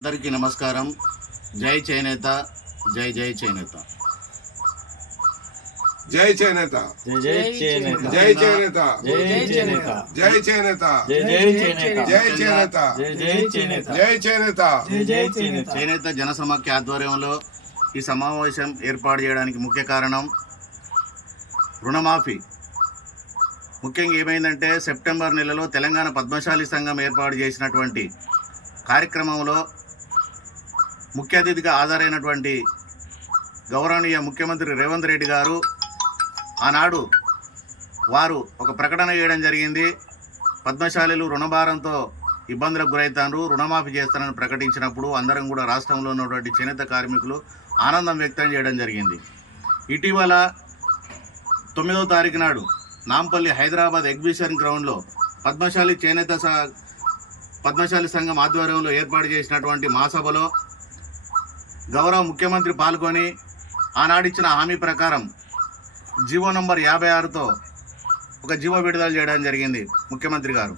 అందరికీ నమస్కారం. జై చేనేత, జై జై చేనేత, జై చేనేత, జై చేనేత, జై చేనేత, జై చేనేత, జై చేనేత, జై చేనేత, జై చేనేత, జై చేనేత, జై చేనేత. జై చేనేత. చేనేత జనసమాఖ్య ఆధ్వర్యంలో ఈ సమావేశం ఏర్పాటు చేయడానికి ముఖ్య కారణం రుణమాఫీ. ముఖ్యంగా ఏమైందంటే సెప్టెంబర్ నెలలో తెలంగాణ పద్మశాలి సంఘం ఏర్పాటు చేసినటువంటి కార్యక్రమంలో ముఖ్య అతిథిగా హాజరైనటువంటి గౌరవనీయ ముఖ్యమంత్రి రేవంత్ రెడ్డి గారు ఆనాడు వారు ఒక ప్రకటన చేయడం జరిగింది. పద్మశాలీలు రుణభారంతో ఇబ్బందులకు గురవుతారు, రుణమాఫీ చేస్తారని ప్రకటించినప్పుడు అందరం కూడా రాష్ట్రంలో ఉన్నటువంటి చేనేత కార్మికులు ఆనందం వ్యక్తం చేయడం జరిగింది. ఇటీవల 9వ తారీఖు నాడు నాంపల్లి హైదరాబాద్ ఎగ్జిబిషన్ గ్రౌండ్లో పద్మశాలి సంఘం ఆధ్వర్యంలో ఏర్పాటు చేసినటువంటి మహాసభలో గౌరవ ముఖ్యమంత్రి పాల్గొని ఆనాడిచ్చిన హామీ ప్రకారం జీవో నంబర్ 56తో ఒక జీవో విడుదల చేయడం జరిగింది. ముఖ్యమంత్రి గారు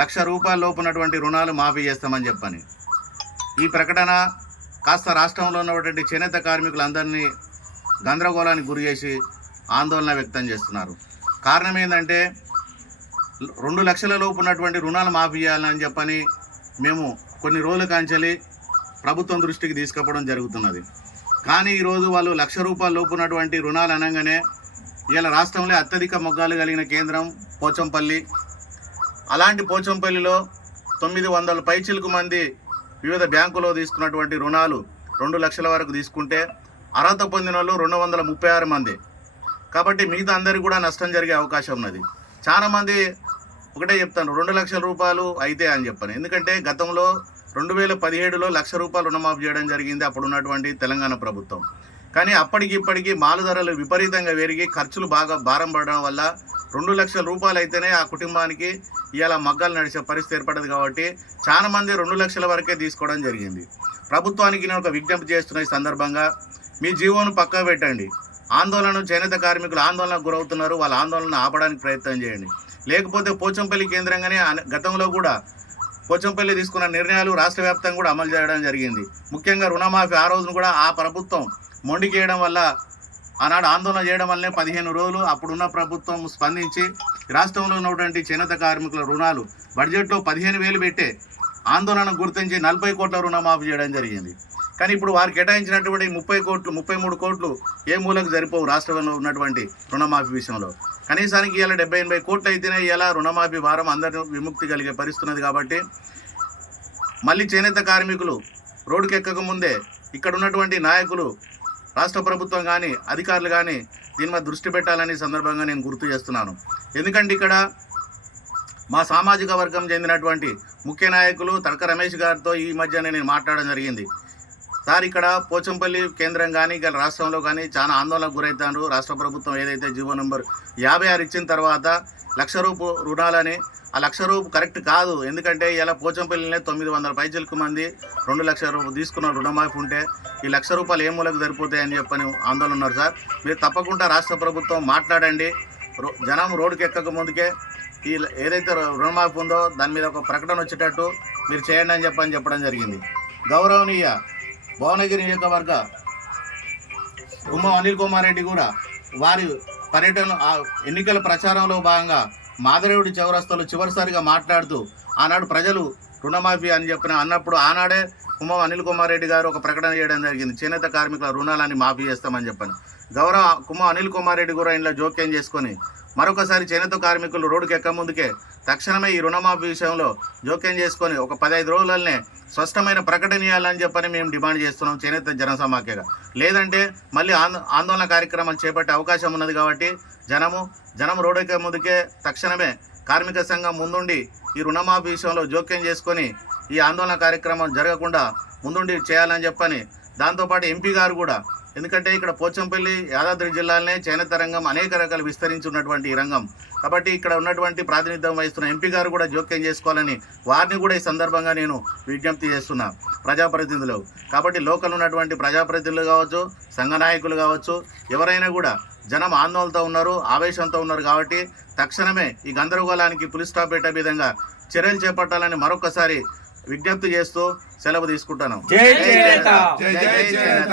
₹1,00,000 లోపు ఉన్నటువంటి రుణాలు మాఫీ చేస్తామని చెప్పని ఈ ప్రకటన కాస్త రాష్ట్రంలో ఉన్నటువంటి చేనేత కార్మికులందరినీ గందరగోళానికి గురి చేసి ఆందోళన వ్యక్తం చేస్తున్నారు. కారణం ఏంటంటే 2 లక్షల లోపు ఉన్నటువంటి రుణాలు మాఫీ చేయాలని చెప్పని మేము కొన్ని రోజుల కాంచెలి ప్రభుత్వం దృష్టికి తీసుకుపోవడం జరుగుతున్నది. కానీ ఈరోజు వాళ్ళు ₹1,00,000 లోపు ఉన్నటువంటి రుణాలు అనగానే ఇలా రాష్ట్రంలో అత్యధిక మొగ్గాలు కలిగిన కేంద్రం పోచంపల్లి. అలాంటి పోచంపల్లిలో 900 పైచిలకు మంది వివిధ బ్యాంకులో తీసుకున్నటువంటి రుణాలు 2 లక్షల వరకు తీసుకుంటే అర్హత పొందిన వాళ్ళు 236 మంది. కాబట్టి మిగతా అందరికీ కూడా నష్టం జరిగే అవకాశం ఉన్నది. చాలామంది ఒకటే చెప్తాను, ₹2,00,000 అయితే అని చెప్పాను. ఎందుకంటే గతంలో 2017లో ₹1,00,000 రుణమాఫీ చేయడం జరిగింది అప్పుడు ఉన్నటువంటి తెలంగాణ ప్రభుత్వం. కానీ అప్పటికి ఇప్పటికీ మాలు ధరలు విపరీతంగా పెరిగి ఖర్చులు బాగా భారం పడడం వల్ల ₹2,00,000 అయితేనే ఆ కుటుంబానికి ఇలా మగ్గాలు నడిచే పరిస్థితి ఏర్పడదు. కాబట్టి చాలా మంది 2 లక్షల వరకే తీసుకోవడం జరిగింది. ప్రభుత్వానికి నేను ఒక విజ్ఞప్తి చేస్తున్న ఈ సందర్భంగా మీ జీవోను పక్కా పెట్టండి. చేనేత కార్మికులు ఆందోళనకు గురవుతున్నారు, వాళ్ళ ఆందోళన ఆపడానికి ప్రయత్నం చేయండి. లేకపోతే పోచంపల్లి కేంద్రంగానే గతంలో కూడా పోచంపల్లి తీసుకున్న నిర్ణయాలు రాష్ట్ర వ్యాప్తంగా కూడా అమలు చేయడం జరిగింది. ముఖ్యంగా రుణమాఫీ ఆ రోజును కూడా ఆ ప్రభుత్వం మొండికేయడం వల్ల ఆనాడు ఆందోళన చేయడం వల్లనే 15 రోజులు అప్పుడున్న ప్రభుత్వం స్పందించి రాష్ట్రంలో ఉన్నటువంటి చేనేత కార్మికుల రుణాలు బడ్జెట్లో 15,000 పెట్టే ఆందోళన గుర్తించి 40 కోట్ల రుణమాఫీ చేయడం జరిగింది. కానీ ఇప్పుడు వారు కేటాయించినటువంటి 33 కోట్లు ఏ మూలకు సరిపోవు రాష్ట్రంలో ఉన్నటువంటి రుణమాఫీ విషయంలో. కనీసానికి ఇలా 70-80 కోట్లు అయితేనే ఇలా రుణమాఫీ భారం అందరూ విముక్తి కలిగే పరిస్థితున్నది. కాబట్టి మళ్ళీ చేనేత కార్మికులు రోడ్డుకి ఎక్కక ముందే ఇక్కడ ఉన్నటువంటి నాయకులు, రాష్ట్ర ప్రభుత్వం కానీ అధికారులు కానీ దీని మీద దృష్టి పెట్టాలని సందర్భంగా నేను గుర్తు చేస్తున్నాను. ఎందుకంటే ఇక్కడ మా సామాజిక వర్గం చెందినటువంటి ముఖ్య నాయకులు తడక రమేష్ గారితో ఈ మధ్యనే నేను మాట్లాడడం జరిగింది. సార్, ఇక్కడ పోచంపల్లి కేంద్రం కానీ ఇక్కడ రాష్ట్రంలో కానీ చాలా ఆందోళనకు గురవుతారు. రాష్ట్ర ప్రభుత్వం ఏదైతే జీవో నంబర్ 56 ఇచ్చిన తర్వాత ₹1,00,000 రుణాలని ఆ ₹1,00,000 కరెక్ట్ కాదు. ఎందుకంటే ఇలా పోచంపల్లినే 900 పైచిలకు మంది 2 లక్షల తీసుకున్న రుణమాఫీ ఉంటే ఈ ₹1,00,000 ఏ మూలకు సరిపోతాయని చెప్పని ఆందోళన ఉన్నారు. సార్, మీరు తప్పకుండా రాష్ట్ర ప్రభుత్వం మాట్లాడండి. జనం రోడ్డుకి ఎక్కక ముందుకే ఈ ఏదైతే రుణమాఫీ ఉందో దాని మీద ఒక ప్రకటన వచ్చేటట్టు మీరు చేయండి అని చెప్పడం జరిగింది. గౌరవనీయ భువనగిరి నియోజకవర్గ అనిల్ కుమార్ రెడ్డి కూడా వారి పర్యటన ఎన్నికల ప్రచారంలో భాగంగా మాధరేవుడి చౌరస్తాలో చివరిసారిగా మాట్లాడుతూ ఆనాడు ప్రజలు రుణమాఫీ అని అన్నప్పుడు ఆనాడే అనిల్ కుమార్ రెడ్డి గారు ఒక ప్రకటన చేయడం జరిగింది, చేనేత కార్మికుల రుణాలని మాఫీ చేస్తామని చెప్పాను. గౌరవ అనిల్ కుమార్ రెడ్డి కూడా ఇంట్లో జోక్యం చేసుకొని మరొకసారి చేనేత కార్మికులు రోడ్డుకి ఎక్క ముందుకే తక్షణమే ఈ రుణమాఫీ విషయంలో జోక్యం చేసుకొని ఒక 15 రోజులనే స్పష్టమైన ప్రకటన ఇవ్వాలని చెప్పని మేము డిమాండ్ చేస్తున్నాం చేనేత జనసమాఖ్యగా. లేదంటే మళ్ళీ ఆందోళన కార్యక్రమాలు చేపట్టే అవకాశం ఉన్నది. కాబట్టి జనం రోడ్డుకి ముందుకే తక్షణమే కార్మిక సంఘం ముందుండి ఈ రుణమాఫీ విషయంలో జోక్యం చేసుకొని ఈ ఆందోళన కార్యక్రమం జరగకుండా ముందుండి చేయాలని చెప్పని, దాంతోపాటు ఎంపీ గారు కూడా, ఎందుకంటే ఇక్కడ పోచంపల్లి యాదాద్రి జిల్లాలోనే చేనేత రంగం అనేక రకాలు విస్తరించి ఉన్నటువంటి ఈ రంగం. కాబట్టి ఇక్కడ ఉన్నటువంటి ప్రాతినిధ్యం వహిస్తున్న ఎంపీ గారు కూడా జోక్యం చేసుకోవాలని వారిని కూడా ఈ సందర్భంగా నేను విజ్ఞప్తి చేస్తున్నా ప్రజాప్రతినిధులు. కాబట్టి లోకల్ ఉన్నటువంటి ప్రజాప్రతినిధులు కావచ్చు, సంఘ నాయకులు కావచ్చు, ఎవరైనా కూడా జనం ఆందోళనతో ఉన్నారు, ఆవేశంతో ఉన్నారు. కాబట్టి తక్షణమే ఈ గందరగోళానికి పులి స్టాప్ పెట్టే విధంగా చర్యలు చేపట్టాలని మరొకసారి విజ్ఞప్తి చేస్తూ సెలవు తీసుకుంటాను. జై చేనేత. జై జై చేనేత.